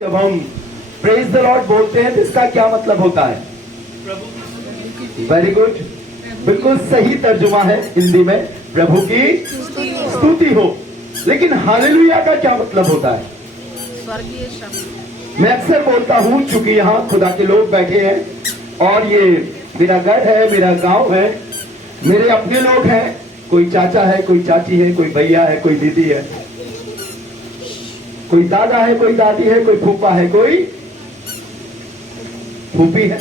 जब हम praise the Lord बोलते हैं तो इसका क्या मतलब होता है? वेरी गुड, बिल्कुल सही तर्जुमा है हिंदी में, प्रभु की स्तुति हो। लेकिन हालेलुया का क्या मतलब होता है? स्वर्गीय शब्द। मैं अक्सर बोलता हूं, चूंकि यहाँ खुदा के लोग बैठे हैं और ये मेरा घर है, मेरा गांव है, मेरे अपने लोग हैं, कोई चाचा है, कोई चाची है, कोई भैया है, कोई दीदी है, कोई दादा है, कोई दादी है, कोई फूफा है, कोई फूफी है।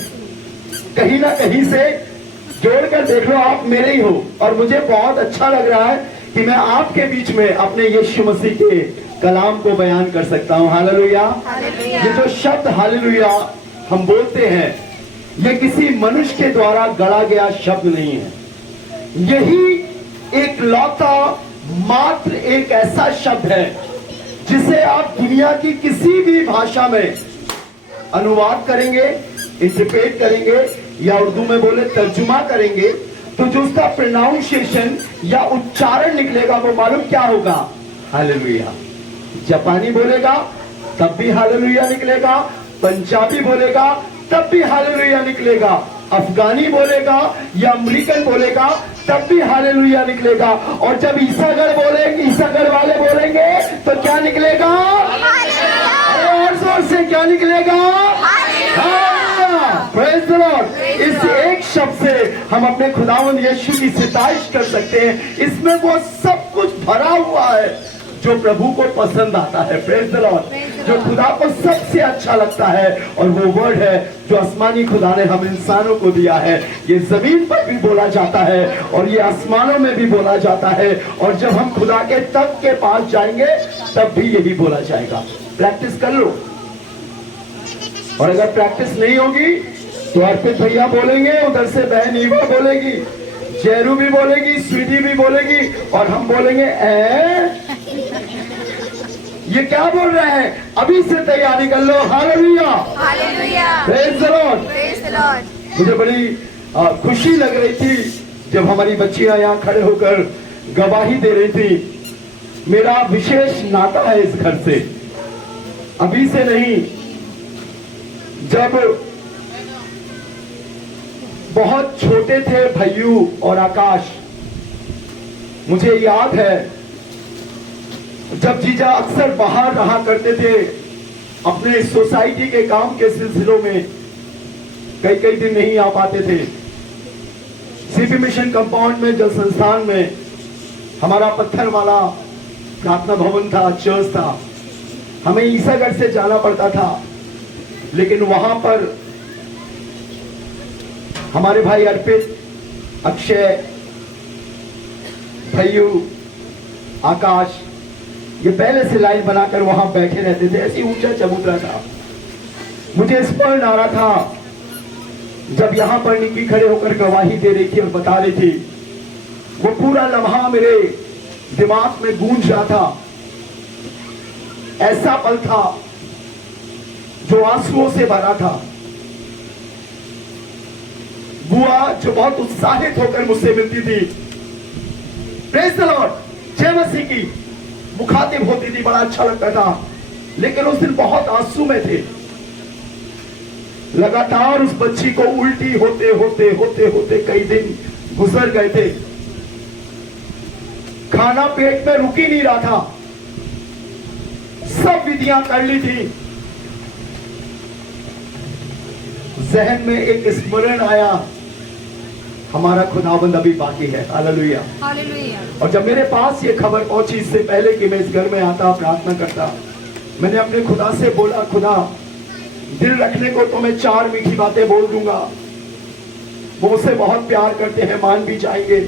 कहीं ना कहीं से जोड़कर देख लो, आप मेरे ही हो। और मुझे बहुत अच्छा लग रहा है कि मैं आपके बीच में अपने यीशु मसीह के कलाम को बयान कर सकता हूं। हालेलुया। ये जो शब्द हालेलुया हम बोलते हैं, ये किसी मनुष्य के द्वारा गढ़ा गया शब्द नहीं है। यही एक लौता मात्र एक ऐसा शब्द है जिसे आप दुनिया की किसी भी भाषा में अनुवाद करेंगे, इंटरप्रेट करेंगे, या उर्दू में बोले तर्जुमा करेंगे, तो जो उसका प्रोनाउंसिएशन या उच्चारण निकलेगा वो मालूम क्या होगा? हालेलुया। जापानी बोलेगा तब भी हालेलुया निकलेगा, पंजाबी बोलेगा तब भी हालेलुया निकलेगा, अफगानी बोलेगा या अमेरिकन बोलेगा तब भी हालेलुया निकलेगा। और जब ईसागढ़ बोलेंगे, ईसागढ़ वाले बोलेंगे तो क्या निकलेगा? और जोर से क्या निकलेगा? Praise the Lord. इस एक शब्द से हम अपने खुदावंद यीशु की सिताइश कर सकते हैं। इसमें वो सब कुछ भरा हुआ है जो प्रभु को पसंद आता है। Praise the Lord. जो खुदा को सबसे अच्छा लगता है, और वो वर्ड है जो आसमानी खुदा ने हम इंसानों को दिया है। ये जमीन पर भी बोला जाता है और ये आसमानों में भी बोला जाता है, और जब हम खुदा के तख्त के पास जाएंगे तब भी यही बोला जाएगा। प्रैक्टिस कर लो, और अगर प्रैक्टिस नहीं होगी तो अर्पित भैया बोलेंगे, उधर से बहन ईवा बोलेगी, जयरू भी बोलेगी, स्वीटी भी बोलेगी, और हम बोलेंगे ये क्या बोल रहे हैं? अभी से तैयारी कर लो। Hallelujah, hallelujah, praise the lord. Praise the lord. मुझे बड़ी खुशी लग रही थी जब हमारी बच्चियां यहाँ खड़े होकर गवाही दे रही थी। मेरा विशेष नाता है इस घर से, अभी से नहीं, जब बहुत छोटे थे भैयू और आकाश। मुझे याद है जब जीजा अक्सर बाहर रहा करते थे अपने सोसाइटी के काम के सिलसिलों में, कई कई दिन नहीं आ पाते थे। सीपी मिशन कंपाउंड में, जल संस्थान में हमारा पत्थर वाला प्रार्थना भवन था, चर्च था। हमें ईसागढ़ से जाना पड़ता था, लेकिन वहां पर हमारे भाई अर्पित, अक्षय, भैयू, आकाश, ये पहले से लाइन बनाकर वहां बैठे रहते थे। ऐसी ऊंचा चबूतरा था। मुझे स्मरण आ रहा था जब यहां पर निकी खड़े होकर गवाही दे रही थी और बता रही थी, वो पूरा लम्हा मेरे दिमाग में गूंज रहा था। ऐसा पल था जो आंसुओं से भरा था। बुआ जो बहुत उत्साहित होकर मुझसे मिलती थी, प्रेज़ द लॉर्ड, जय मसीह की, मुखातिब होती थी, बड़ा अच्छा लगता था। लेकिन उस दिन बहुत आंसू में थे। लगातार उस बच्ची को उल्टी होते होते होते होते कई दिन गुजर गए थे। खाना पेट में रुक ही नहीं रहा था। सब विधियां कर ली थी। जहन में एक स्मरण आया, हमारा खुदाबंद अभी बाकी है। Hallelujah, hallelujah. और जब मेरे पास ये खबर पहुंची, इससे पहले कि मैं इस घर में आता, प्रार्थना करता, मैंने अपने खुदा से बोला, खुदा, दिल रखने को तो मैं 4 मीठी बातें बोल दूंगा। वो मुझसे बहुत प्यार करते हैं, मान भी जाएंगे।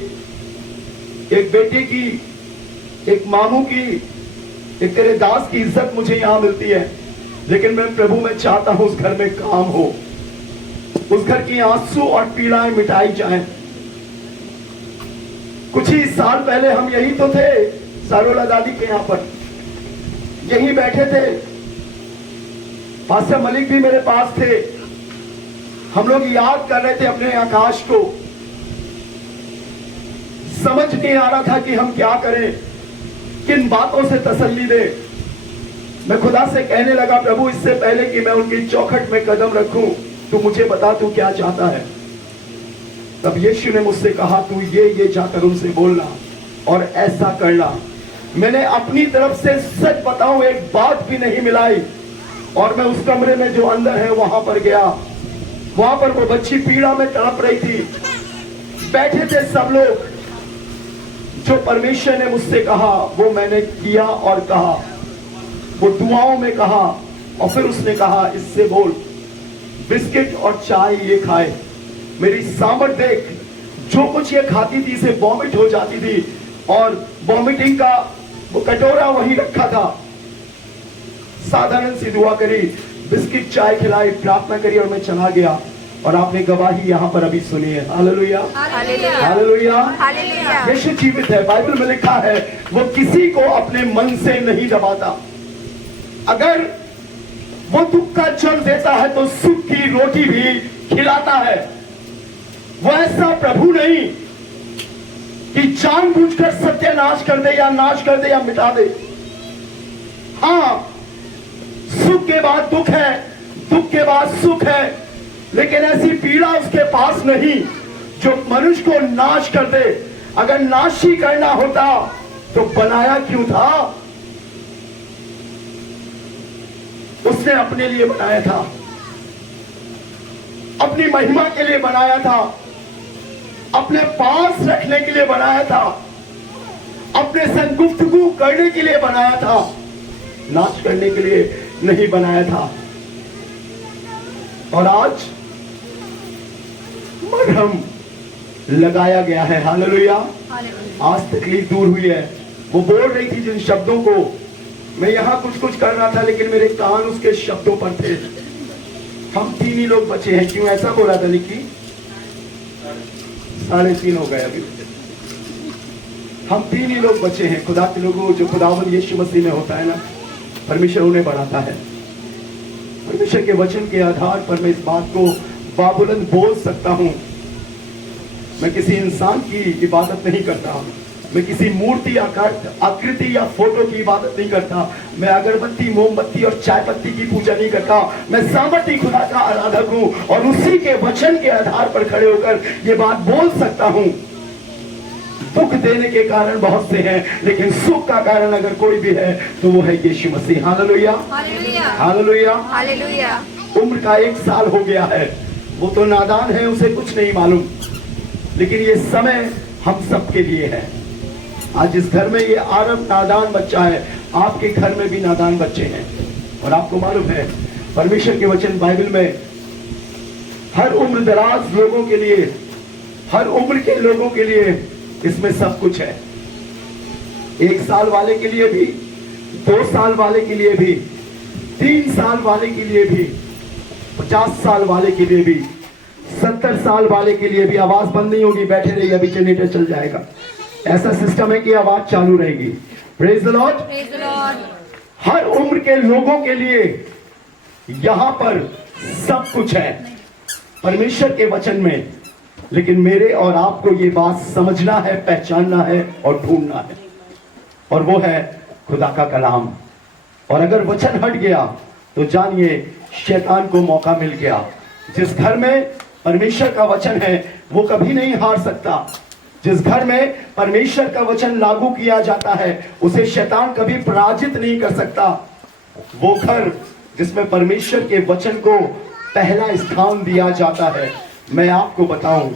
एक बेटे की, एक मामू की, एक तेरे दास की इज्जत मुझे यहां मिलती है, लेकिन मैं प्रभु में चाहता हूं उस घर में काम हो, उस घर की आंसू और पीड़ाएं मिटाई जाएं। कुछ ही साल पहले हम यही तो थे, सारोला दादी के यहां पर यही बैठे थे। पास्टर मलिक भी मेरे पास थे। हम लोग याद कर रहे थे अपने आकाश को। समझ नहीं आ रहा था कि हम क्या करें, किन बातों से तसल्ली दें। मैं खुदा से कहने लगा, प्रभु इससे पहले कि मैं उनकी चौखट में कदम रखूं, तू मुझे बता तू क्या चाहता है। तब यीशु ने मुझसे कहा, तू ये जाकर उनसे बोलना और ऐसा करना। मैंने अपनी तरफ से सच बताऊं एक बात भी नहीं मिलाई, और मैं उस कमरे में जो अंदर है वहां पर गया। वहां पर वो बच्ची पीड़ा में तड़प रही थी। बैठे थे सब लोग। जो परमेश्वर ने मुझसे कहा वो मैंने किया और कहा, वो दुआओं में कहा। और फिर उसने कहा, इससे बोल बिस्किट और चाय ये खाए। मेरी सामर्थ देख, जो कुछ ये खाती थी इसे वॉमिट हो जाती थी, और वॉमिटिंग का वो कटोरा वहीं रखा था। साधारण सी दुआ करी, बिस्किट चाय खिलाई, प्रार्थना करी और मैं चला गया। और आपने गवाही यहां पर अभी सुनी है। Hallelujah, hallelujah, hallelujah. यीशु जीवित है। बाइबल में लिखा है, वो किसी को अपने मन से नहीं दबाता। अगर वो दुख का जल देता है तो सुख की रोटी भी खिलाता है। वो ऐसा प्रभु नहीं कि जानबूझकर सत्यानाश कर दे या नाश कर दे या मिटा दे। हाँ, सुख के बाद दुख है, दुख के बाद सुख है, लेकिन ऐसी पीड़ा उसके पास नहीं जो मनुष्य को नाश कर दे। अगर नाश ही करना होता तो बनाया क्यों था? उसने अपने लिए बनाया था, अपनी महिमा के लिए बनाया था, अपने पास रखने के लिए बनाया था, अपने संग गुफ्तगू करने के लिए बनाया था, नाश करने के लिए नहीं बनाया था। और आज मरहम लगाया गया है। हालेलुया। आज तकलीफ दूर हुई है। वो बोल रही थी जिन शब्दों को, मैं यहां कुछ कर रहा था, लेकिन मेरे कान उसके शब्दों पर थे। हम 3 ही लोग बचे हैं। क्यों ऐसा बोला था निकी? 3:30 हो गए अभी। हम 3 ही लोग बचे हैं। खुदा के लोगों, जो खुदावंद यीशु मसीह में होता है ना, परमेश्वर उन्हें बढ़ाता है। परमेश्वर के वचन के आधार पर मैं इस बात को बाबुलंद बोल सकता हूं। मैं किसी इंसान की इबादत नहीं करता, मैं किसी मूर्ति आकृति या फोटो की इबादत नहीं करता, मैं अगरबत्ती, मोमबत्ती और चाय पत्ती की पूजा नहीं करता। मैं सामर्थी खुदा का आराधक हूं और उसी के वचन के आधार पर खड़े होकर ये बात बोल सकता हूं। दुख देने के कारण बहुत से हैं, लेकिन सुख का कारण अगर कोई भी है तो वो है Yeshu Masih. Hallelujah, hallelujah, hallelujah. उम्र का 1 साल हो गया है। वो तो नादान है, उसे कुछ नहीं मालूम, लेकिन ये समय हम सबके लिए है। आज इस घर में ये आरब नादान बच्चा है, आपके घर में भी नादान बच्चे हैं। और आपको मालूम है, परमेश्वर के वचन बाइबल में हर उम्र दराज लोगों के लिए, हर उम्र के लोगों के लिए इसमें सब कुछ है। 1 साल वाले के लिए भी, 2 साल वाले के लिए भी, 3 साल वाले के लिए भी, 50 साल वाले के लिए भी, 70 साल वाले के लिए भी। आवाज बंद नहीं होगी, बैठे रहिए, अभी जनरेटर चल जाएगा। ऐसा सिस्टम है कि आवाज चालू रहेगी। Praise the lord, praise the lord. हर उम्र के लोगों के लिए यहां पर सब कुछ है परमेश्वर के वचन में। लेकिन मेरे और आपको ये बात समझना है, पहचानना है और ढूंढना है, और वो है खुदा का कलाम। और अगर वचन हट गया तो जानिए शैतान को मौका मिल गया। जिस घर में परमेश्वर का वचन है वो कभी नहीं हार सकता। जिस घर में परमेश्वर का वचन लागू किया जाता है उसे शैतान कभी पराजित नहीं कर सकता। वो घर जिसमें परमेश्वर के वचन को पहला स्थान दिया जाता है, मैं आपको बताऊं,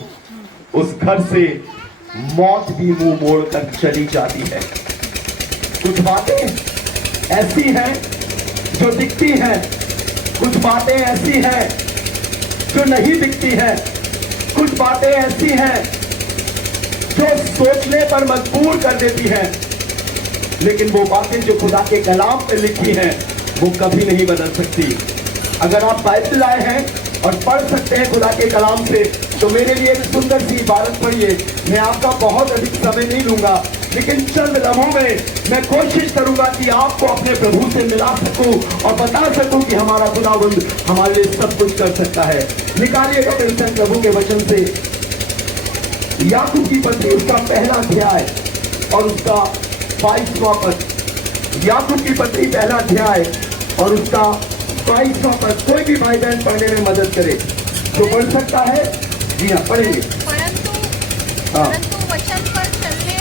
उस घर से मौत भी मुंह मोड़ कर चली जाती है। कुछ बातें ऐसी हैं जो दिखती हैं, कुछ बातें ऐसी हैं जो नहीं दिखती हैं, कुछ बातें ऐसी हैं जो सोचने पर मजबूर कर देती हैं, लेकिन वो बातें जो खुदा के कलाम पे लिखी हैं वो कभी नहीं बदल सकती। अगर आप बाइबल लाए हैं और पढ़ सकते हैं खुदा के कलाम से, तो मेरे लिए एक सुंदर सी इबारत पढ़िए। मैं आपका बहुत अधिक समय नहीं लूंगा, लेकिन चंद लम्हों में मैं कोशिश करूंगा कि आपको अपने प्रभु से मिला सकूं और बता सकूं कि हमारा खुदावंद हमारे लिए सब कुछ कर सकता है। निकालिएगा मेरे संग प्रभु के वचन से याकूब की पत्री, उसका पहला अध्याय और उसका 22वां पद। याकूब की पत्री पहला अध्याय और उसका 22वां पद। कोई भी भाई बहन पढ़ने में मदद करे तो पढ़ सकता है। जी हाँ, पढ़ेंगे। परंतु हाँ। परंतु वचन पर चलने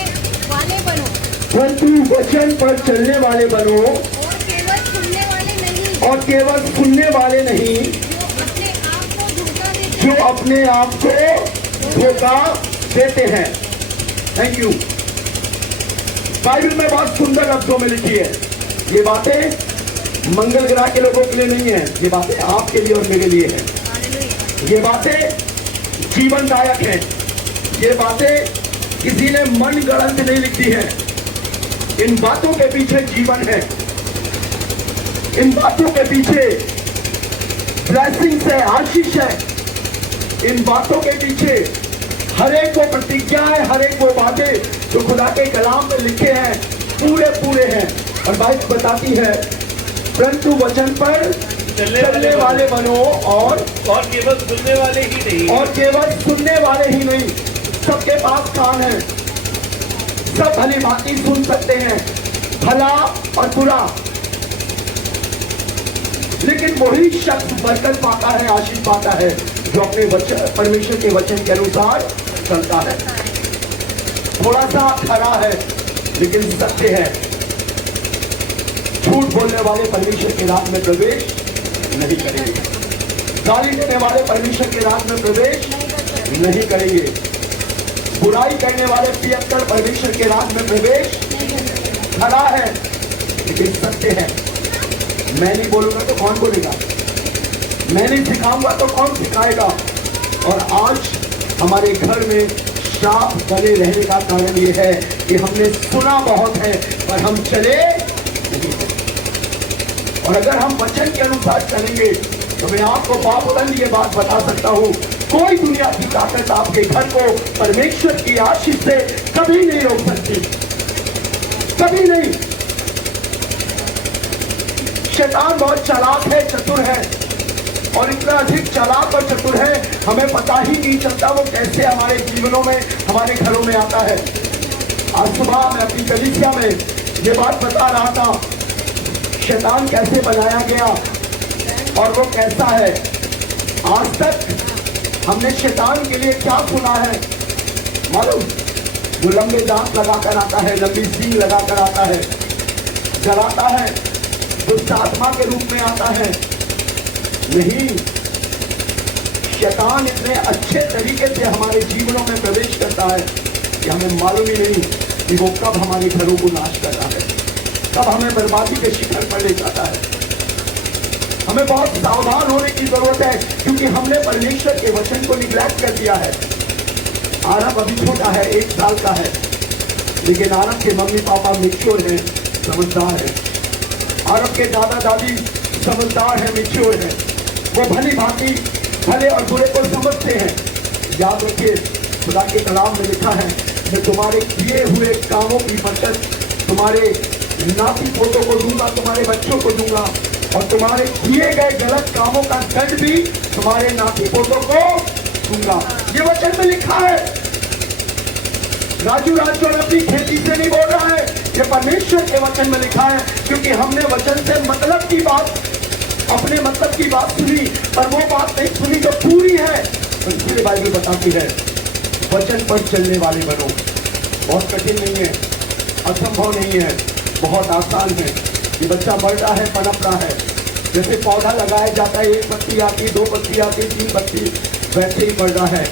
वाले बनो परंतु वचन पर चलने वाले बनो और केवल सुनने वाले नहीं, और केवल सुनने वाले नहीं, जो अपने आप को धोखा देते जो अपने आप को धोखा देते हैं। Thank you. बाइबल में बहुत सुंदर लफ्जों में लिखी है। ये बातें मंगल ग्रह के लोगों के लिए नहीं है, ये बातें आपके लिए और मेरे लिए है। हालेलुया। ये बातें जीवनदायक हैं। ये बातें किसी ने मन गढ़ंत नहीं लिखी है। इन बातों के पीछे जीवन है। इन बातों के पीछे ब्लेसिंग्स है, आशीष है। इन बातों के पीछे हर एक वो प्रतिज्ञा है, हर एक वो बातें जो खुदा के कलाम में लिखे हैं, पूरे पूरे हैं। और बाइबल बताती है, परंतु वचन पर चलने वाले बनो और केवल सुनने वाले ही नहीं, और केवल सुनने वाले ही नहीं। सबके पास कान है, सब भली भांति सुन सकते हैं, भला और बुरा। लेकिन वही शख्स बरकत पाता है, आशीष पाता है, जो अपने वचन, परमेश्वर के वचन के अनुसार चलता है। थोड़ा सा खरा है लेकिन सत्य है। झूठ बोलने वाले परमेश्वर के राज में प्रवेश नहीं करेंगे। गाली देने वाले परमेश्वर के राज में प्रवेश नहीं करेंगे। बुराई करने वाले पियक्कड़ परमेश्वर के राज में प्रवेश खरा है लेकिन सत्य है। मैं नहीं बोलूंगा तो कौन बोलेगा? मैं नहीं सिखाऊंगा तो कौन सिखाएगा? और आज हमारे घर में शाप बने रहने का कारण ये है कि हमने सुना बहुत है पर हम चले नहीं। और अगर हम वचन के अनुसार चलेंगे तो मैं आपको बाबुलंद ये बात बता सकता हूँ, कोई दुनिया की ताकत आपके घर को परमेश्वर की आशीष से कभी नहीं रोक सकती, कभी नहीं। शैतान बहुत चालाक है, चतुर है, और इतना अधिक चालाक और चतुर है, हमें पता ही नहीं चलता वो कैसे हमारे जीवनों में, हमारे घरों में आता है। आज सुबह मैं अपनी कलीसिया में ये बात बता रहा था, शैतान कैसे बनाया गया और वो कैसा है। आज तक हमने शैतान के लिए क्या सुना है मालूम? वो लंबे दांत लगाकर आता है, लंबी सींग लगाकर आता है, डराता है, दुष्ट आत्मा के रूप में आता है। नहीं, शैतान इतने अच्छे तरीके से हमारे जीवनों में प्रवेश करता है कि हमें मालूम ही नहीं कि वो कब हमारे घरों को नाश करता है, कब हमें बर्बादी के शिखर पर ले जाता है। हमें बहुत सावधान होने की जरूरत है क्योंकि हमने परमेश्वर के वचन को निग्लेक्ट कर दिया है। आरब अभी छोटा है, 1 साल का है, लेकिन आरब के मम्मी पापा मैच्योर हैं, समझदार हैं। आरब के दादा दादी समझदार हैं, मैच्योर हैं। वो भली भांति भले और बुरे को समझते हैं। याद रखिए, खुदा के कलाम में लिखा है, मैं तुम्हारे किए हुए कामों की बचत तुम्हारे नाती पोतों को दूंगा, तुम्हारे बच्चों को दूंगा, और तुम्हारे किए गए गलत कामों का दंड भी तुम्हारे नाती पोतों को दूंगा। ये वचन में लिखा है। राजू राजौर अपनी खेती से नहीं बोल रहा है, ये परमेश्वर के वचन में लिखा है, क्योंकि हमने वचन से मतलब की बात, अपने मतलब की बात सुनी, पर वो बात नहीं सुनी जो पूरी है। तो इसलिए बाइबल बताती है, वचन पर चलने वाले बनो। बहुत कठिन नहीं है, असंभव नहीं है, बहुत आसान है। ये बच्चा बढ़ रहा है, पनप रहा है। जैसे पौधा लगाया जाता है, 1 पत्ती आती, 2 पत्ती आती, 3 पत्ती, वैसे ही बढ़ रहा है।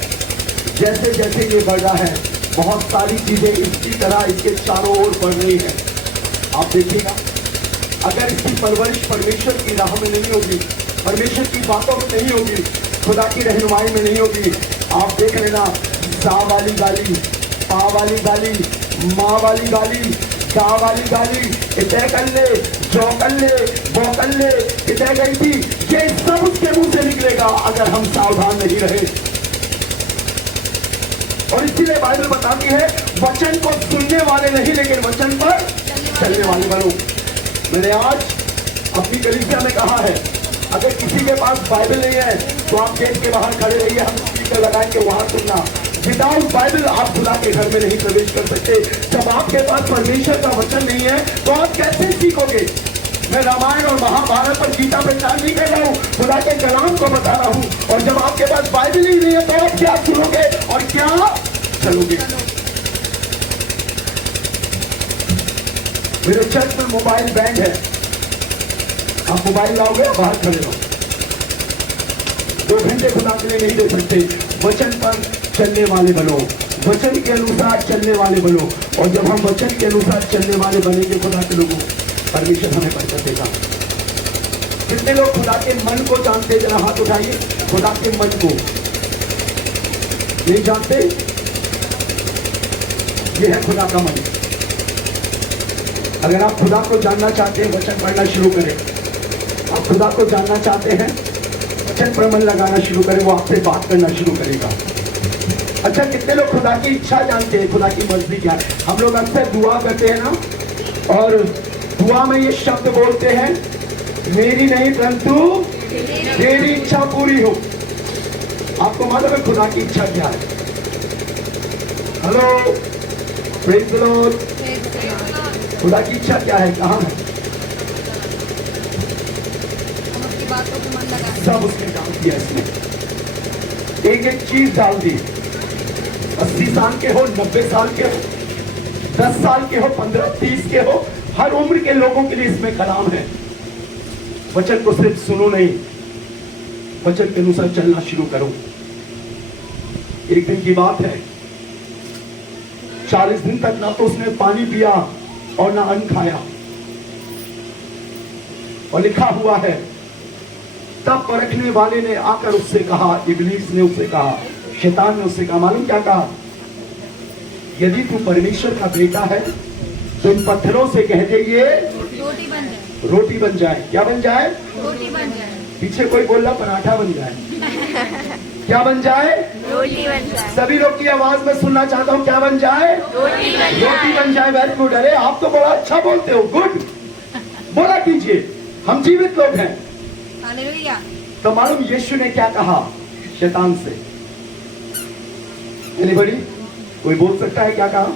जैसे जैसे ये बढ़ रहा है, बहुत सारी चीजें इसकी तरह इसके चारों ओर बढ़ रही है। आप देखिएगा, अगर इसकी परवरिश परमेश्वर की राह में नहीं होगी, परमेश्वर की बातों में नहीं होगी, खुदा की रहनुमाई में नहीं होगी, आप देख लेना, सा वाली गाली, पा वाली गाली, माँ वाली गाली, गा वाली गाली, इतने कर ले, जो कर ले, वो कर ले, इतने गई थी, ये सब उसके मुंह से निकलेगा अगर हम सावधान नहीं रहे। और इसीलिए बाइबल बताती है, वचन को सुनने वाले नहीं लेकिन वचन पर चलने वाले बनो। मैंने आज अपनी कलीसिया में कहा है, अगर किसी के पास बाइबल नहीं है तो आप गेट के बाहर खड़े रहिए, हम स्पीकर लगाएंगे, वहां सुनना। विदाउट बाइबल आप खुदा के घर में नहीं प्रवेश कर सकते। जब आपके पास परमेश्वर का वचन नहीं है तो आप कैसे सीखोगे? मैं रामायण और महाभारत पर गीता प्रचार नहीं कर रहा हूँ, खुदा के कलाम को बता रहा हूँ। और जब आपके पास बाइबल ही नहीं है तो आप क्या सुनोगे और क्या चलोगे? मेरे चर्च में मोबाइल बैंड है, आप मोबाइल लाओगे बाहर खड़े रहो, 2 घंटे खुदा के लिए नहीं दे सकते। वचन पर चलने वाले बनो, वचन के अनुसार चलने वाले बनो। और जब हम वचन के अनुसार चलने वाले बनेंगे खुदा के लोगों, परमेश्वर हमें बरकत देगा। कितने लोग खुदा के मन को जानते? जरा हाथ उठाइए। खुदा के मन को नहीं जानते? ये है खुदा का मन। अगर आप खुदा को जानना चाहते हैं, वचन पढ़ना शुरू करें। आप खुदा को जानना चाहते हैं, वचन पर मन लगाना शुरू करें, वो आपसे बात करना शुरू करेगा। अच्छा, कितने लोग खुदा की इच्छा जानते हैं, खुदा की मर्जी क्या है? हम लोग अक्सर दुआ करते हैं ना, और दुआ में ये शब्द बोलते हैं, मेरी नहीं परंतु तेरी इच्छा पूरी हो। आपको मालूम है खुदा की इच्छा क्या है? Hello, praise the Lord. खुदा की इच्छा क्या है? कहाँ है? उसकी बातों को मन लगा सब उसने काम किया इसमें, एक एक चीज डाल दी। 80 साल के हो, 90 साल के हो, 10 साल के हो, 15, 30 के हो, हर उम्र के लोगों के लिए इसमें कलाम है। वचन को सिर्फ सुनो नहीं, वचन के अनुसार चलना शुरू करो। एक दिन की बात है, 40 दिन तक ना तो उसने पानी पिया और ना अन्न खाया। और लिखा हुआ है, तब परखने वाले ने आकर उससे कहा, इब्लीस ने उससे कहा, शैतान ने उससे कहा, मालूम क्या कहा? यदि तू परमेश्वर का बेटा है तो इन पत्थरों से कह दे ये रोटी बन जाए। रोटी बन जाए। क्या बन जाए? रोटी बन जाए। पीछे कोई बोल रहा पराठा बन जाए। क्या बन जाए? रोटी बन जाए। सभी लोग की आवाज में सुनना चाहता हूँ, क्या बन जाए? रोटी बन रोटी बन जाए। Very good. अरे आप तो बड़ा अच्छा बोलते हो, गुड। बोला कीजिए, हम जीवित लोग हैं। हालेलुया। तो मालूम यीशु ने क्या कहा शैतान से? एनीबॉडी? कोई बोल सकता है क्या कहा?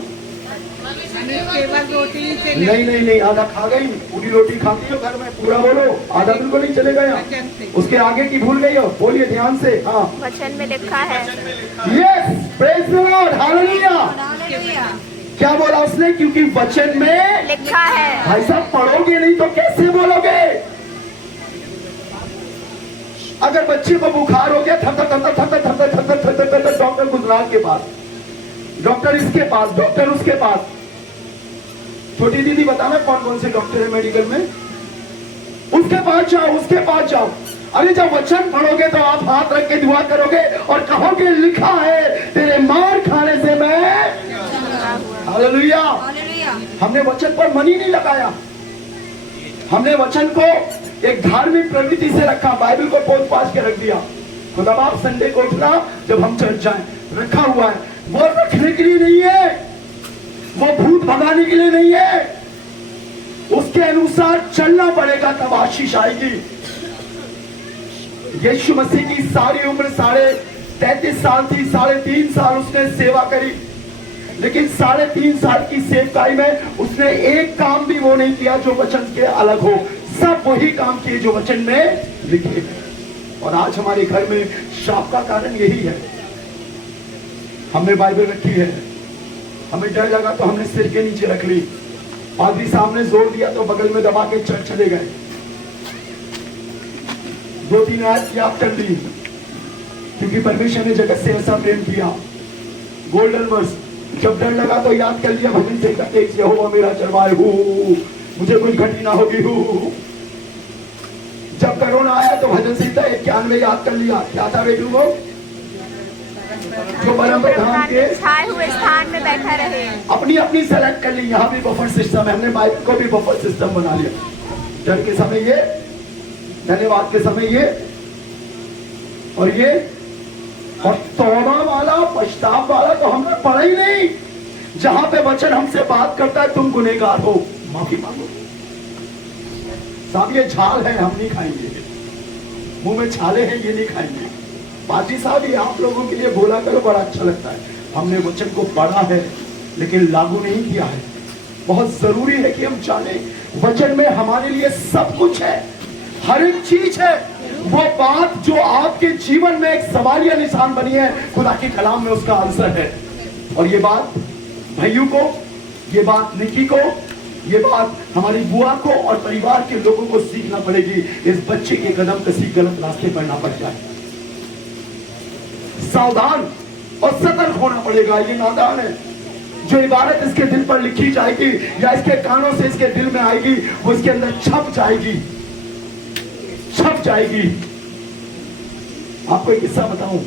केवल रोटी से नहीं नहीं नहीं, आधा खा गई। पूरी रोटी खाती हो घर में? पूरा बोलो, आधा बिल्कुल नहीं चलेगा यहाँ। उसके आगे की भूल गई हो, बोलिए ध्यान से। हाँ, वचन में लिखा है। Yes, praise the Lord, hallelujah. Hallelujah. क्या बोला उसने? क्योंकि वचन में लिखा है। भाई साहब, पढ़ोगे नहीं तो कैसे बोलोगे? अगर बच्चे को बुखार हो गया, थर थर थर थर थर थर थर थर थर थर, डॉक्टर गुजरात के पास, डॉक्टर इसके पास, डॉक्टर उसके पास। छोटी दीदी बताना कौन कौन से डॉक्टर है मेडिकल में? उसके पास जाओ, उसके पास जाओ। अरे जब वचन पढ़ोगे तो आप हाथ रख के दुआ करोगे और कहोगे, लिखा है तेरे मार खाने से मैं। हालेलुया। हालेलुया। हमने वचन पर मन ही नहीं लगाया। हमने वचन को एक धार्मिक प्रवृत्ति से रखा, बाइबल को पोंछ पाछ के रख दिया। खुदा बाप संडे को उठना जब हम चर्च जाएं, रखा हुआ है। वो रखने के लिए नहीं है, वो भूत भगाने के लिए नहीं है। उसके अनुसार चलना पड़ेगा, तब आशीष आएगी। यीशु मसीह की सारी उम्र 33.5 साल थी। 3.5 साल उसने सेवा करी, लेकिन 3.5 साल की सेवकाई में उसने एक काम भी वो नहीं किया जो वचन के अलग हो। सब वही काम किए जो वचन में लिखे हैं। और आज हमारे घर में श्राप का कारण यही है। हमने बाइबल रखी है, हमें डर लगा तो हमने सिर के नीचे रख ली। पादरी साहब ने जोर दिया तो बगल में दबा के चर्च चले गए। 2-3 आयत याद कर ली, क्योंकि परमेश्वर ने जगत से ऐसा प्रेम किया। गोल्डन वर्स, जब डर लगा तो याद कर लिया भजन से करके, यहोवा मेरा चरवाहा हूँ, मुझे कुछ घटी ना होगी हूँ। जब कोरोना आया तो भजन संहिता 91 याद कर लिया। क्या था बेटू को? जो परम प्रधान के छाए हुए स्थान में बैठा रहे। अपनी अपनी सेलेक्ट कर ली। यहाँ भी बफर सिस्टम है, हमने बाइबल को भी बफर सिस्टम बना लिया। डर के समय ये, धन्यवाद के समय ये, और ये, और तौबा वाला, पछताव वाला तो हमने पढ़ा ही नहीं। जहां पे वचन हमसे बात करता है, तुम गुनहगार हो, माफी मांगो। साहब ये झाल है, हम नहीं खाएंगे। मुंह में छाले हैं, ये नहीं खाएंगे। पाजी साहब, ये आप लोगों के लिए बोला करो, बड़ा अच्छा लगता है। हमने वचन को पढ़ा है लेकिन लागू नहीं किया है। बहुत जरूरी है कि हम जाने वचन में हमारे लिए सब कुछ है, हर एक चीज है। वो बात जो आपके जीवन में एक सवालिया निशान बनी है, खुदा के कलाम में उसका आंसर है। और ये बात भाइयों को, ये बात निकी को, ये बात हमारी बुआ को और परिवार के लोगों को सीखना पड़ेगी। इस बच्चे के कदम किसी गलत रास्ते पर ना पड़ जाए। सावधान और सतर्क होना पड़ेगा। ये नादान है। जो इबारत इसके दिल पर लिखी जाएगी या इसके कानों से इसके दिल में आएगी, वो इसके अंदर छप जाएगी, छप जाएगी। आपको एक किस्सा बताऊं।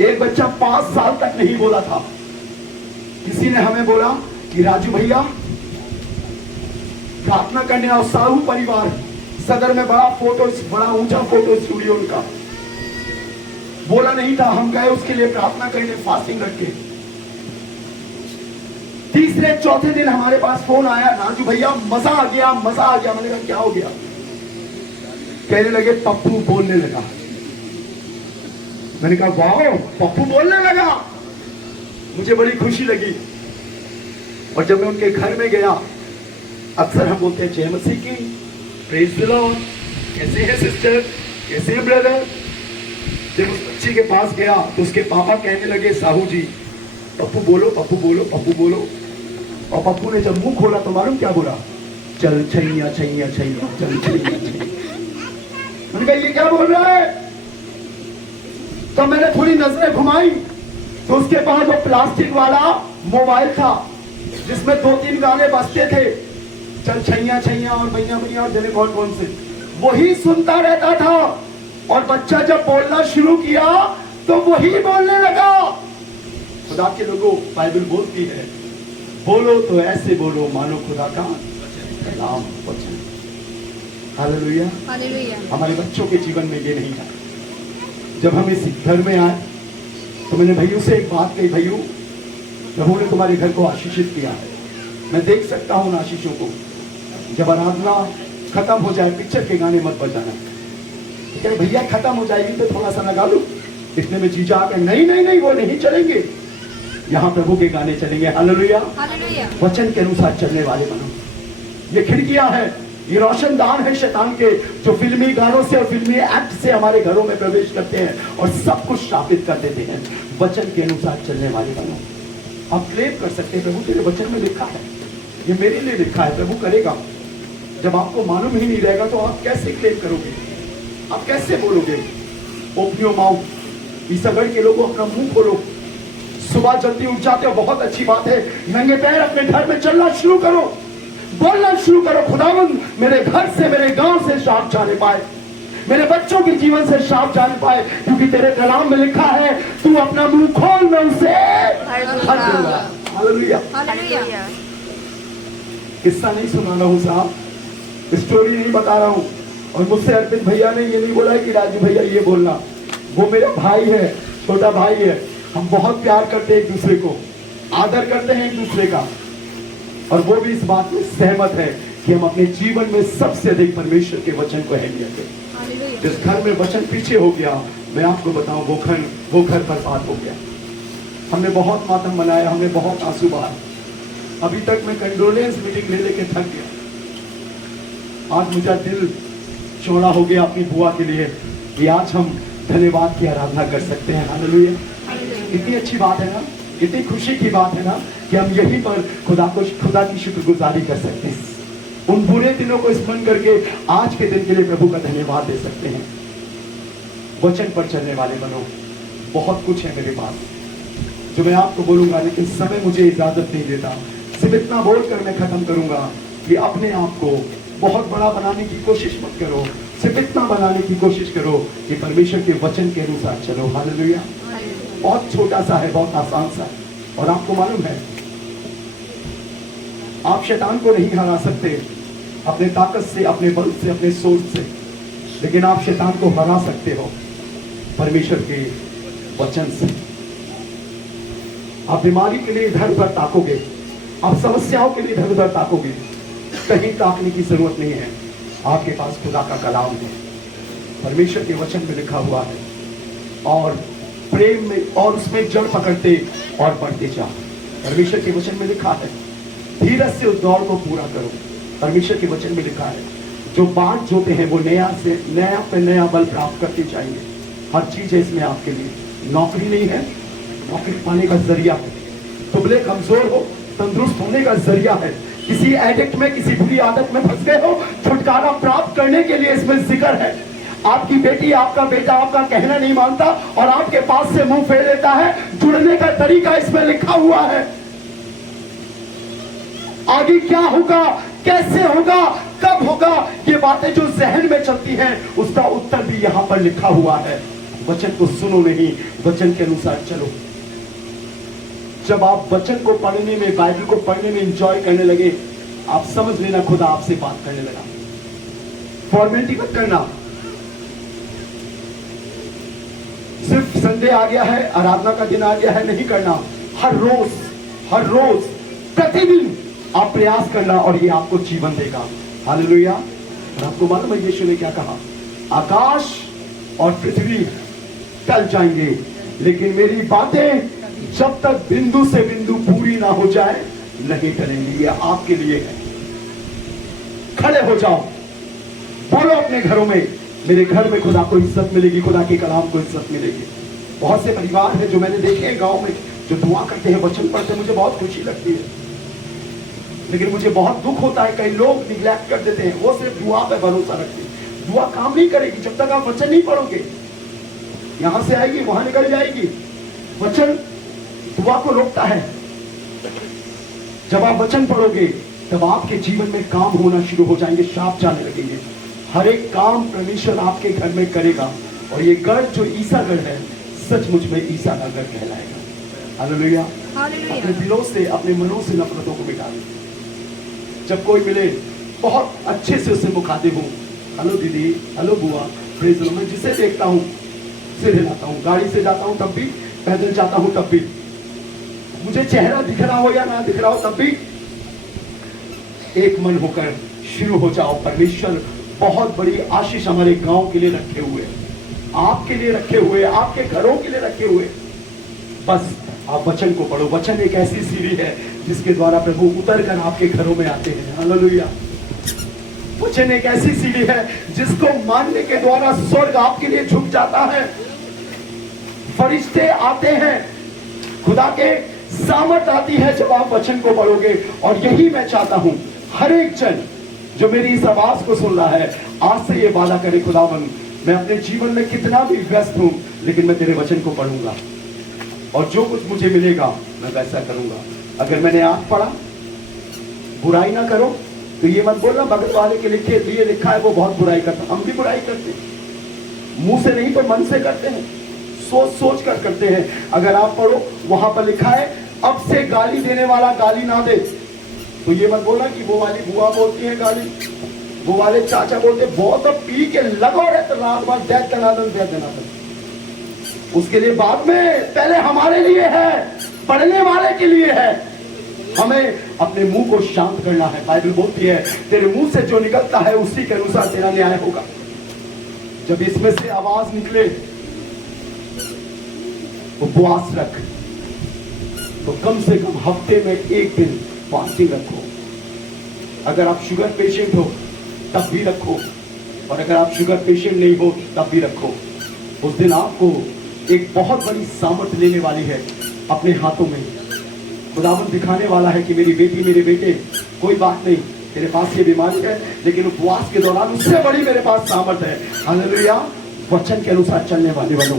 एक बच्चा 5 साल तक नहीं बोला था। किसी ने हमें बोला कि राजू भैया प्रार्थना करने आओ। साहू परिवार सदर में बड़ा ऊंचा फोटो स्टूडियो उनका। बोला नहीं था, हम गए उसके लिए प्रार्थना करने, फास्टिंग रख के। तीसरे चौथे दिन हमारे पास फोन आया, राजू भैया मजा आ गया, मजा आ गया। मैंने कहा क्या हो गया? कहने लगे पप्पू बोलने लगा। मैंने कहा वाह, पप्पू बोलने लगा। मुझे बड़ी खुशी लगी। और जब मैं उनके घर में गया, अक्सर हम बोलते हैं जय मसीह की, प्रेज द लॉर्ड, कैसे हैं सिस्टर, कैसे हैं ब्रदर। जब उस बच्चे के पास गया तो उसके पापा कहने लगे साहू जी पप्पू बोलो, पप्पू बोलो, पप्पू बोलो। और पप्पू ने जब मुंह खोला तो मालूम क्या बोला? चल छैया छैया छैया, चल छैया छैया। मैंने कहा ये क्या बोल रहा है? तो मैंने थोड़ी नजरें घुमाई तो उसके पास वो प्लास्टिक वाला मोबाइल था जिसमें 2-3 गाने बजते थे, चल छैया छैया और भैया भैया और जने कौन से, वही सुनता रहता था। और बच्चा जब बोलना शुरू किया तो वही बोलने लगा। खुदा के लोगों, बाइबल बोलती है बोलो तो ऐसे बोलो मानो खुदा का कलाम वचन। हालेलुया। हालेलुया। हमारे बच्चों के जीवन में ये नहीं था। जब हम इस घर में आए तो मैंने भैया से एक बात कही, भैया प्रभु ने तुम्हारे घर को आशीषित किया है, मैं देख सकता हूं उन आशीषों को। जब आराधना खत्म हो जाए पिक्चर के गाने मत बजाना। तो भैया खत्म हो जाएगी तो थोड़ा सा लगा लूं। दिखने में जीजा आकर नहीं नहीं नहीं वो नहीं चलेंगे, यहाँ प्रभु के गाने चलेंगे। हालेलुया। हालेलुया। वचन के अनुसार चलने वाले बनो। ये खिड़कियां हैं, ये रोशनदान है शैतान के, जो फिल्मी गानों से और फिल्मी एक्ट से हमारे घरों में प्रवेश करते हैं और सब कुछ स्थापित कर देते हैं। वचन के अनुसार चलने वाले बनो। आप क्लेम कर सकते हैं प्रभु तेरे वचन में लिखा है, ये मेरे लिए लिखा है, प्रभु करेगा। जब आपको मालूम ही नहीं रहेगा तो आप कैसे क्लेम करोगे? आप कैसे बोलोगे? Open your mouth. इस अगड़ के लोगों अपना मुंह खोलो। सुबह जल्दी उठ जाते हो, बहुत अच्छी बात है। नंगे पैर अपने घर में चलना शुरू करो, बोलना शुरू करो, खुदावंद मेरे घर से, मेरे गांव से शाप जाने पाए, मेरे बच्चों के जीवन से शाप जाने पाए, क्योंकि तेरे कलाम में लिखा है तू अपना मुंह खोल मैं उसे भर दूंगा। हालेलुया। हालेलुया। किस्सा नहीं सुना रहा हूं साहब, स्टोरी नहीं बता रहा हूं। और मुझसे अर्पित भैया ने ये नहीं बोला है कि राजू भैया ये बोलना। वो मेरा भाई है, छोटा भाई है। हम बहुत प्यार करते हैं एक दूसरे को, आदर करते हैं एक दूसरे का। और वो भी इस बात में सहमत है कि हम अपने जीवन में सबसे अधिक परमेश्वर के वचन को अहमियत दें। हालेलुया। जिस घर में वचन पीछे हो गया, मैं आपको बताऊं वो घर बर्बाद हो गया। हमने बहुत मातम मनाया, हमने बहुत आंसू बहाए। अभी तक मैं कंडोलेंस मीटिंग ले लेके थक गया। आज मुझे दिल चौड़ा हो गया अपनी बुआ के लिए कि आज हम धन्यवाद की आराधना कर सकते हैं। हालेलुया। कितनी अच्छी बात है ना, कितनी खुशी की बात है ना कि हम यहीं पर खुदा की शुक्रगुजारी कर सकते हैं। उन बुरे दिनों को स्मरण करके आज के दिन के लिए प्रभु का धन्यवाद दे सकते हैं। वचन पर चलने वाले बनो। बहुत कुछ है मेरे पास जो मैं आपको बोलूंगा, लेकिन समय मुझे इजाजत नहीं देता। सिर्फ इतना बोलकर मैं खत्म करूंगा कि अपने आप को बहुत बड़ा बनाने की कोशिश मत करो। सिर्फ इतना बनाने की कोशिश करो कि परमेश्वर के वचन के अनुसार चलो। हालेलुया। बहुत छोटा सा है, बहुत आसान सा है। और आपको मालूम है आप शैतान को नहीं हरा सकते अपने ताकत से, अपने बल से, अपने सोच से, लेकिन आप शैतान को हरा सकते हो परमेश्वर के वचन से। आप बीमारी के लिए इधर उधर ताकोगे, आप समस्याओं के लिए इधर उधर ताकोगे, कहीं ताकने की जरूरत नहीं है। आपके पास खुदा का कलाम है, परमेश्वर के वचन में लिखा हुआ है। और प्रेम में और उसमें जड़ पकड़ते और बढ़ते जाओ। परमेश्वर के वचन में लिखा है धीरज से उस दौड़ को पूरा करो। परमेश्वर के वचन में लिखा है जो बांट जोते हैं वो नया पे नया बल प्राप्त करते जाएंगे। हर चीज है इसमें आपके लिए। नौकरी नहीं है, नौकरी पाने का जरिया है। दुबले कमजोर हो, तंदुरुस्त होने का जरिया है। किसी एडिक्ट में, किसी बुरी आदत में फंस गए हो, छुटकारा प्राप्त करने के लिए इसमें जिक्र है। आपकी बेटी, आपका बेटा आपका कहना नहीं मानता और आपके पास से मुंह फेर लेता है, जुड़ने का तरीका इसमें लिखा हुआ है। आगे क्या होगा, कैसे होगा, कब होगा, ये बातें जो जहन में चलती हैं उसका उत्तर भी यहां पर लिखा हुआ है। वचन को सुनो नहीं, वचन के अनुसार चलो। जब आप वचन को पढ़ने में, बाइबल को पढ़ने में एंजॉय करने लगे, आप समझ लेना खुदा आपसे बात करने लगा। फॉर्मेलिटी मत करना। सिर्फ संडे आ गया है, आराधना का दिन आ गया है, नहीं करना। हर रोज प्रतिदिन आप प्रयास करना और ये आपको जीवन देगा। हालेलुया। और आपको मालूम है यीशु ने क्या कहा? आकाश और पृथ्वी टल जाएंगे लेकिन मेरी बातें जब तक बिंदु से बिंदु पूरी ना हो जाए नहीं टलेंगी। ये आपके लिए है। खड़े हो जाओ, बोलो अपने घरों में, मेरे घर में खुदा को इज्जत मिलेगी, खुदा के कलाम को इज्जत मिलेगी। बहुत से परिवार है जो मैंने देखे हैं गांव में, जो दुआ करते हैं, वचन पढ़ते हैं, मुझे बहुत खुशी लगती है। लेकिन मुझे बहुत दुख होता है कई लोग निगलेक्ट कर देते हैं। वो सिर्फ दुआ पे भरोसा रखते हैं। दुआ काम नहीं करेगी जब तक आप वचन नहीं पढ़ोगे। यहां से आएगी वहां निकल जाएगी। वचन दुआ को रोकता है। जब आप वचन पढ़ोगे तब आपके जीवन में काम होना शुरू हो जाएंगे, शाप जाने लगेंगे। हर एक काम परमेश्वर आपके घर में करेगा और ये गढ़ जो ईसा गढ़ है सचमुच में ईसा का गढ़ कहलाएगा। हालेलुया। अपने दिलों से, अपने मनों से नफरतों को मिटा दें। जब कोई मिले बहुत अच्छे से उससे मुखातिब हूँ। हेलो दीदी, हेलो बुआ, प्रेज़ द लॉर्ड। मैं जिसे देखता हूँ सिर हिलाता हूँ, गाड़ी से जाता हूँ तब भी, पैदल जाता हूँ तब भी, मुझे चेहरा दिख रहा हो या ना दिख रहा हो तब भी एक मन होकर शुरू हो जाओ। परमेश्वर बहुत बड़ी आशीष हमारे गांव के लिए रखे हुए, आपके लिए रखे हुए, आपके घरों के लिए रखे हुए। बस आप वचन को पढ़ो। वचन एक ऐसी सीढ़ी है जिसके द्वारा प्रभु उतर कर आपके घरों में आते हैं। हालेलुया। वचन एक ऐसी सीढ़ी है जिसको मानने के द्वारा स्वर्ग आपके लिए झुक जाता है। फरिश्ते आते हैं, खुदा के सामर्थ आती है जब आप वचन को पढ़ोगे। और यही मैं चाहता हूं हर एक जन जो मेरी इस आवाज को सुन रहा है, आज से ये वादा करे, खुदावन मैं अपने जीवन में कितना भी व्यस्त हूं लेकिन मैं तेरे वचन को पढ़ूंगा और जो कुछ मुझे मिलेगा मैं वैसा करूंगा। अगर मैंने आंख पढ़ा, बुराई ना करो, तो ये मत बोलना बगल वाले के लिए लिखा है वो बहुत बुराई करता। हम भी बुराई करते हैं, मुंह से नहीं तो मन से करते हैं, सोच कर करते हैं। अगर आप पढ़ो, वहां पर लिखा है अब से गाली देने वाला गाली ना दे। तो ये मत बोलना कि वो वाली बुआ बोलती है गाली, वो वाले चाचा बोलते, बहुत पी के लगो रहते रात भर, दे दनादन। उसके लिए बाद में, पहले हमारे लिए है, पढ़ने वाले के लिए है। हमें अपने मुंह को शांत करना है। बाइबल बोलती है तेरे मुंह से जो निकलता है उसी के अनुसार तेरा न्याय होगा। जब इसमें से आवाज निकले उपवास रख, तो कम से कम हफ्ते में एक दिन फास्टिंग रखो। अगर आप शुगर पेशेंट हो तब भी रखो, और अगर आप शुगर पेशेंट नहीं हो तब भी रखो। उस दिन आपको एक बहुत बड़ी सामर्थ लेने वाली है अपने हाथों में। खुदावंद दिखाने वाला है कि मेरी बेटी, मेरे बेटे, कोई बात नहीं, तेरे पास ये बीमारी है लेकिन उपवास के दौरान उससे बड़ी मेरे पास सामर्थ है। हालेलुया। वचन के अनुसार चलने वाले बनो।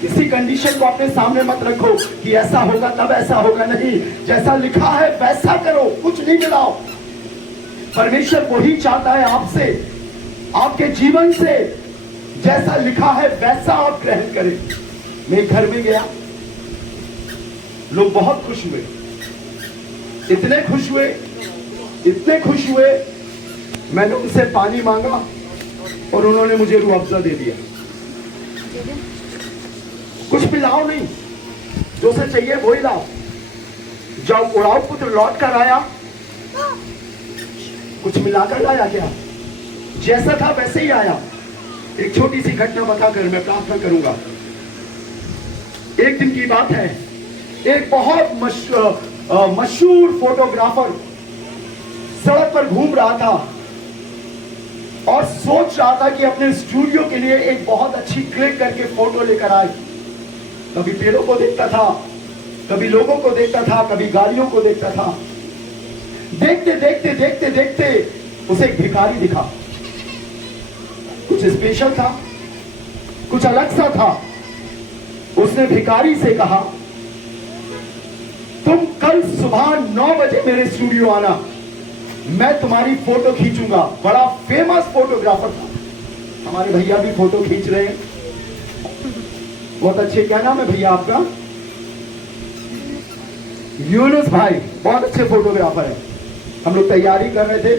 किसी कंडीशन को अपने सामने मत रखो कि ऐसा होगा तब ऐसा होगा, नहीं, जैसा लिखा है वैसा करो, कुछ नहीं मिलाओ। परमेश्वर वही चाहता है आपसे, आपके जीवन से, जैसा लिखा है वैसा आप ग्रहण करें। मैं घर में गया, लोग बहुत खुश हुए, इतने खुश हुए, मैंने उनसे पानी मांगा और उन्होंने मुझे रूह अफ़ज़ा दे दिया। कुछ पिलाओ नहीं, जो से चाहिए वही लाओ। जब उड़ाऊ पुत्र लौट कर आया, कुछ मिलाकर लाया क्या? जैसा था वैसे ही आया। एक छोटी सी घटना बताकर मैं प्रार्थना करूंगा। एक दिन की बात है, एक बहुत मशहूर फोटोग्राफर सड़क पर घूम रहा था और सोच रहा था कि अपने स्टूडियो के लिए एक बहुत अच्छी क्लिक करके फोटो लेकर आए। कभी पेड़ों को देखता था, कभी लोगों को देखता था, कभी गाड़ियों को देखता था। देखते देखते देखते देखते उसे एक भिखारी दिखा। कुछ स्पेशल था, कुछ अलग सा था। उसने भिखारी से कहा, तुम कल सुबह 9 बजे मेरे स्टूडियो आना, मैं तुम्हारी फोटो खींचूंगा। बड़ा फेमस फोटोग्राफर था। हमारे भैया भी फोटो खींच रहे हैं, बहुत अच्छे। क्या नाम है भैया आपका? यूनुस भाई, बहुत अच्छे फोटोग्राफर है। हम लोग तैयारी कर रहे थे,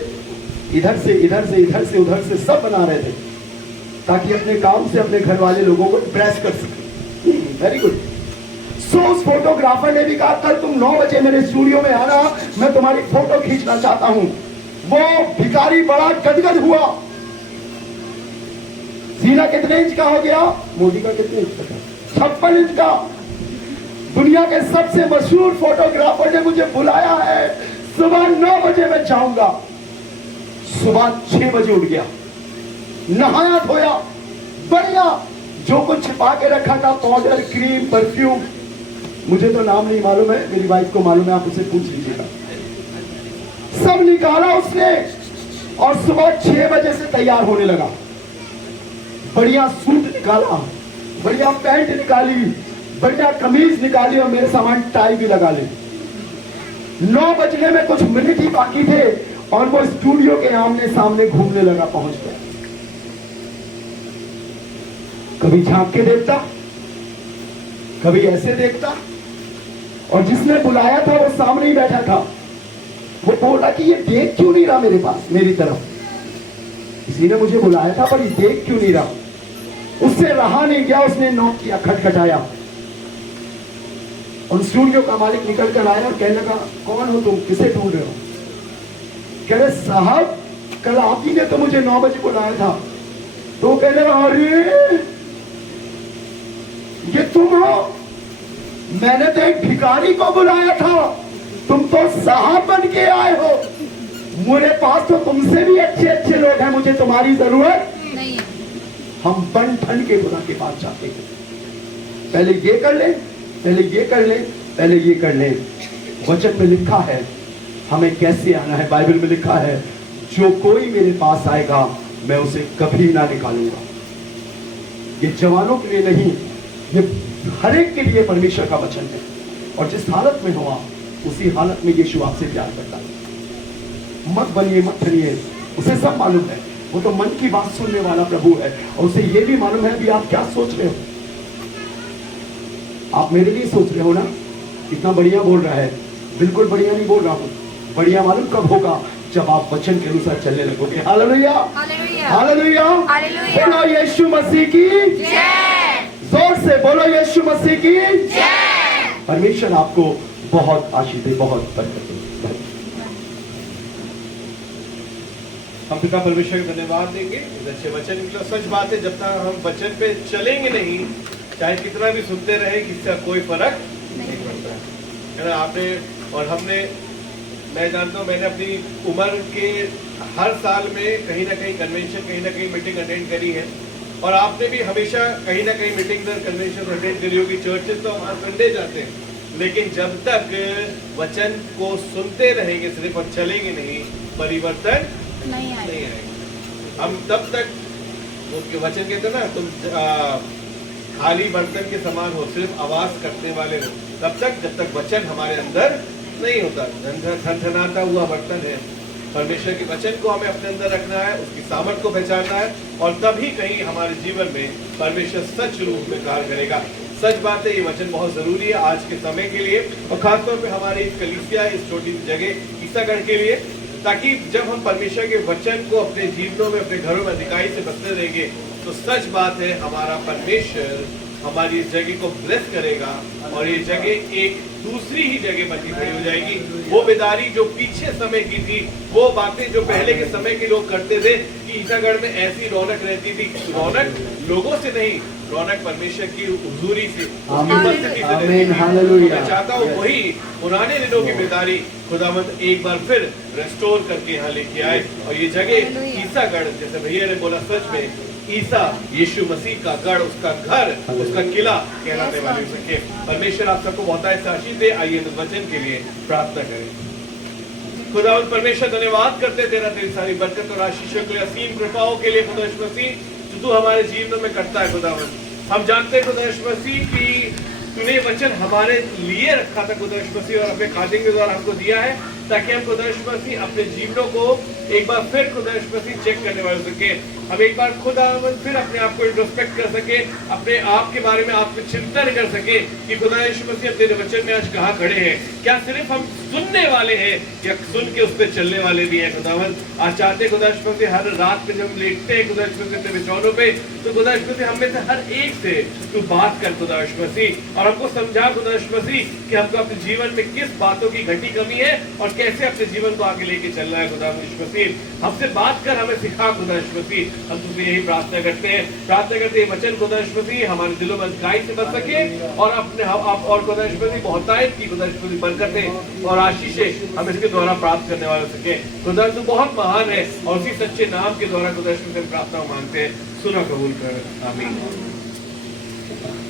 इधर से इधर से इधर से उधर से सब बना रहे थे ताकि अपने काम से अपने घर वाले लोगों को इम्प्रेस कर सके। Very good. सो उस फोटोग्राफर ने भी कहा, कल तुम 9 बजे मेरे स्टूडियो में आना, मैं तुम्हारी फोटो खींचना चाहता हूं। वो भिखारी बड़ा गदगद हुआ। सीना कितने इंच का हो गया? मोदी का कितने इंच का? 56 इंच का। दुनिया के सबसे मशहूर फोटोग्राफर ने मुझे बुलाया है, सुबह 9 बजे मैं जाऊंगा। सुबह 6 बजे उठ गया, नहाया धोया, बढ़िया जो कुछ छिपा के रखा था, पाउडर, क्रीम, परफ्यूम, मुझे तो नाम नहीं मालूम है, मेरी वाइफ को मालूम है, आप उसे पूछ लीजिएगा। सब निकाला उसने और सुबह 6 बजे से तैयार होने लगा। बढ़िया सूट निकाला, बढ़िया पैंट निकाली, बढ़िया कमीज निकाली और मेरे सामान टाई भी लगा ली। 9 बजने में कुछ मिनट ही बाकी थे और वो स्टूडियो के आमने सामने घूमने लगा, पहुंच गया। कभी झांक के देखता, कभी ऐसे देखता, और जिसने बुलाया था वो सामने ही बैठा था। वो बोला कि ये देख क्यों नहीं रहा मेरे पास, मेरी तरफ? किसी ने मुझे बुलाया था पर ये देख क्यों नहीं रहा? उससे रहा नहीं गया, उसने नॉक किया, खटखटाया और स्टूडियो का मालिक निकल कर आया और कहने लगा, कौन हो तुम, किसे ढूंढ रहे हो? कह रहे, साहब कल आप ही ने तो मुझे 9 बजे बुलाया था। तो कहने लगा, अरे ये तुम हो? मैंने तो एक भिखारी को बुलाया था, तुम तो साहब बन के आए हो। मेरे पास तो तुमसे भी अच्छे अच्छे लोग हैं, मुझे तुम्हारी जरूरत नहीं है। हम बन ठन के खुदा के पास जाते हैं। पहले ये कर ले, पहले ये कर ले, पहले ये कर ले। वचन में लिखा है हमें कैसे आना है। बाइबल में लिखा है, जो कोई मेरे पास आएगा मैं उसे कभी ना निकालूंगा। ये जवानों के लिए नहीं, ये हर एक के लिए परमेश्वर का वचन है। और जिस हालत में हो आप, उसी हालत में यीशु आपसे प्यार करता है। मत बनिए, मत ठहरिए, उसे सब मालूम है। वो तो मन की बात सुनने वाला प्रभु है और उसे ये भी मालूम है भी आप क्या सोच रहे हो। आप मेरे लिए सोच रहे हो ना? इतना बढ़िया बोल रहा है। बिल्कुल बढ़िया नहीं बोल रहा हूं। बढ़िया मालूम कब होगा? जब आप वचन के अनुसार चलने लगोगे। Hallelujah, hallelujah, hallelujah, hallelujah. बोलो यीशु मसीह की जय। जोर से बोलो यीशु मसीह की जय। परमेश्वर आपको बहुत आशीष दे, बहुत बरकत दे। हम पिता परमेश्वर को धन्यवाद देंगे इस अच्छे वचन के लिए। सच बात है, जब तक हम वचन पे चलेंगे नहीं, चाहे कितना भी सुनते रहे, किसका कोई फर्क नहीं पड़ता है ना। आपने और हमने, मैं जानता हूँ, मैंने अपनी उम्र के हर साल में कहीं ना कहीं कन्वेंशन, कहीं ना कहीं मीटिंग अटेंड करी है। और आपने भी हमेशा कहीं ना कहीं मीटिंग और कन्वेंशन अटेंड करी होगी। चर्चेस तो हम संडे जाते हैं, लेकिन जब तक वचन को सुनते रहेंगे सिर्फ और चलेंगे नहीं, परिवर्तन नहीं नहीं आएगा। हम तब तक, वो वचन कहते हैं ना, तुम खाली बर्तन के समान हो, सिर्फ आवाज करने वाले हो, तब तक जब तक वचन हमारे अंदर नहीं होता। धनधनाता हुआ बर्तन है। परमेश्वर के वचन को हमें अपने अंदर रखना है, उसकी सामर्थ को पहचानना है, और तभी कहीं हमारे जीवन में परमेश्वर सच रूप में कार्य करेगा। सच बात है, ये वचन बहुत जरूरी है आज के समय के लिए, और खासतौर पे हमारी इस कलीसिया, इस छोटी सी जगह ईसागढ़ के लिए, ताकि जब हम परमेश्वर के वचन को अपने जीवनों में, अपने घरों में अधिकाई से बसते रहेंगे, तो सच बात है हमारा परमेश्वर हमारी इस जगह को ब्लेस करेगा, और ये जगह एक दूसरी ही जगह बची खड़ी हो जाएगी। वो बेदारी जो पीछे समय की थी, वो बातें जो पहले के समय के लोग करते थे कि ईसागढ़ में ऐसी रौनक रहती थी, रौनक लोगों से नहीं, रौनक परमेश्वर की हुजूरी से, उसकी आमीन, उपस्थिति से आमीन, रहती है। हालेलुया। मैं चाहता हूँ वही पुराने दिनों की बेदारी खुदावंद एक बार फिर रेस्टोर करके यहाँ लेके आए, और ये जगह हालेलुया। ईसा गढ़, जैसे भैया ने बोला, सच में ईसा यीशु मसीह का गढ़, उसका घर, उसका किला कहलाने वाली हो सके। परमेश्वर आप सबको बहुत से आशीष दे। आइए इस वचन के लिए प्रार्थना करें। खुदावंद परमेश्वर, धन्यवाद करते तेरा, तेरी सारी बरकत और आशीषों के लिए, असीम कृपाओं के लिए खुदा यीशु मसीह, जो तू हमारे जीवन में करता है। खुदावंद हम जानते हैं खुदा यीशु मसीह की तूने वचन हमारे लिए रखा था खुदा यीशु मसीह, और अपने खादिम के द्वारा हमको दिया है, ताकि हम खुदा यीशु मसीह अपने जीवनों को एक बार फिर खुदा यीशु मसीह चेक करने वाले सके। हम एक बार खुदा फिर अपने आप को इंट्रोस्पेक्ट कर सके, अपने आप के बारे में आत्मचिंतन कर सके कि खुदा यीशु मसीह अब तेरे वचन में आज कहाँ खड़े हैं। क्या सिर्फ हम सुनने वाले हैं या सुन के उस पर चलने वाले भी हैं। खुदावंद आज चाहते खुदा यीशु मसीह हर रात में जब हम लेटते हैं खुदा यीशु मसीह तेरे चौनों पे, तो खुदा यीशु मसीह हम में से हर एक से तू बात कर खुदा यीशु मसीह, और हमको समझा खुदा यीशु मसीह कि हमको अपने जीवन में किस बातों की घटी कमी है और कैसे अपने जीवन को आगे लेके चलना है। खुदा यीशु मसीह हमसे बात कर, हमें सिखा खुदा यीशु मसीह। हम तुझसे यही प्रार्थना करते हैं, ये वचन खुदा यीशु मसीह हमारे दिलों में गाय से बच सके, और अपने और खुदा यीशु मसीह बहुतायत की खुदा यीशु मसीह बरकतें और आशीषें हम इसके द्वारा प्राप्त करने वाले हो सके। खुदा तू बहुत महान है, और उसी सच्चे नाम के द्वारा खुदा यीशु मसीह प्रार्थना मांगते हैं, सुना कबूल कर, आमीन।